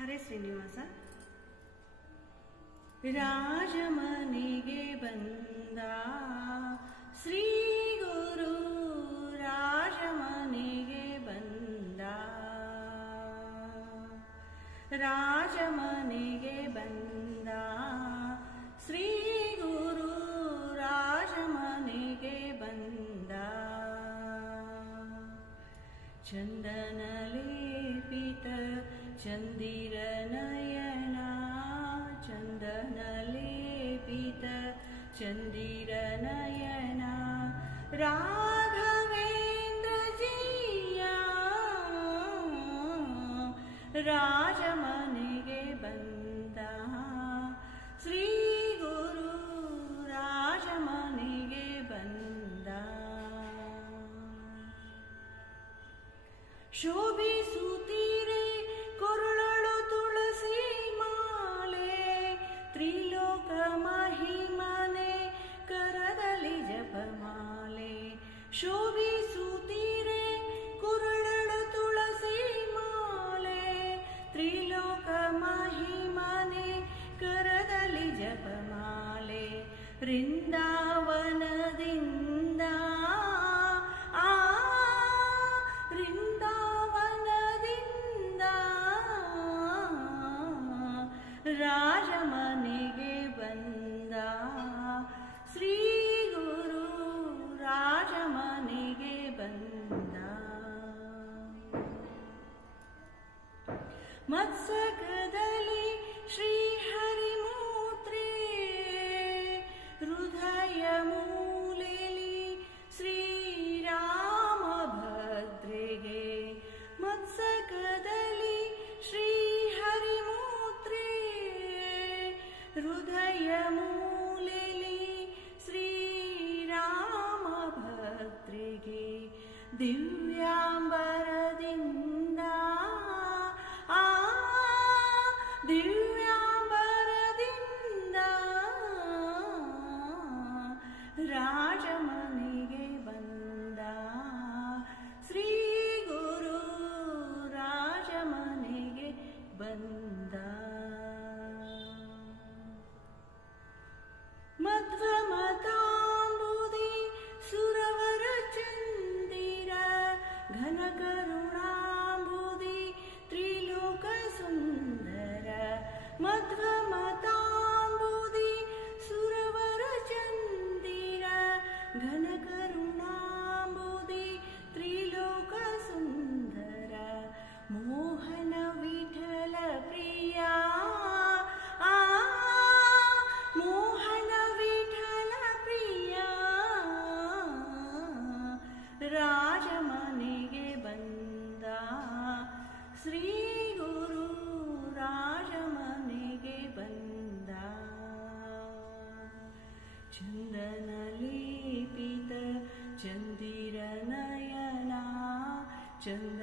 ಹರೇ ಶ್ರೀನಿವಾಸ. ರಾಜಮನೆಗೆ ಬಂದ ಶ್ರೀ ಗುರು, ರಾಜಮನೆಗೆ ಬಂದ, ರಾಜಮನೆಗೆ ಬಂದ ಶ್ರೀ ಗುರು, ರಾಜಮನೆಗೆ ಬಂದ. ಚಂದನ ಲೇಪಿತ ಚಂದಿರ ನಯನ, ಚಂದನ ಲೇಪಿತ ಚಂದಿರ ನಯನ, ರಾಘವೇಂದ್ರ ಜಿಯ ರಾಜಮನೆಗೆ ಬಂದ ಶ್ರೀ ಗುರು, ರಾಜಮನೆಗೆ ಬಂದ. ಶೋಭಿಸುತ್ತೀರೆ ಕೊರಳಳು ತುಳಸಿ ಮಾಲೆ, ತ್ರಿಲೋಕ ಮಹಿಮನೆ ಕರದಲ್ಲಿ ಜಪಮಾಲೆ. ಶೋಭಿಸುತ್ತೀರೆ ಕೊರಳಳು ತುಳಸಿ ಮಾಲೆ, ತ್ರಿಲೋಕ ಮಹಿಮನೆ ಕರದಲ್ಲಿ ಜಪಮಾಲೆ. ವೃಂದಾವನದಿಂದ ರಾಜಮನೆಗೆ ಬಂದ ಶ್ರೀ ಗುರು, ರಾಜಮನೆಗೆ ಬಂದ. ಮತ್ಸಕದಲ್ಲಿ ಶ್ರೀ ಹರಿಮೂತ್ರೆ, ಹೃದಯ ಮೂಲೆಲಿ ಶ್ರೀರಾಮ ಭದ್ರೆಗೆ. ಮತ್ಸಕದಲ್ಲಿ ಶ್ರೀ ಹರಿಮೂತ್ರೆ, ಹೃದಯ ಮೂಲೆಲಿ ಶ್ರೀರಾಮ ಭದ್ರೆಗೆ. ದಿವ್ಯಾಂಬರದಿಂದ ದಿವ್ಯಾಂಬರದಿಂದ ರಾಜಮನೆಗೆ ಬಂದ ಶ್ರೀ ಗುರು, ರಾಜಮನೆಗೆ ಬಂದ. ಮಧ್ವಮತಾಂಬುದಿ ಸುರವರ ಚಂದಿರ, ಘನ ಕರುಣಾಂಬುದಿ ತ್ರಿಲೋಕ ಸುಂದರ. ಮಧ್ವಮತಾಂಬುದಿ ಸುರವರ ಚಂದಿರ, ಘನ ಕರುಣಾಂಬುದಿ ತ್ರಿಲೋಕ ಸುಂದರ. ಮೋಹನ ವಿಠಲ ಪ್ರಿಯ, ಮೋಹನ ವಿಠಲ ಪ್ರಿಯ, ರಾಜಮನೆಗೆ ಬಂದ ಶ್ರೀ ಗುರು, ರಾಜಮನೆಗೆ ಬಂದ. ಚಂದನ ಲೇಪಿತ ಚಂದಿರ ನಯನ, ಚಂದ